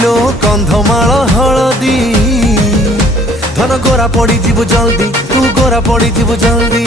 kilo কন্ধমাଳ হলদি ধন গোরা পড়ি ଯିବୁ জলদি তু গোরা পড়ি ଯିବୁ জলদি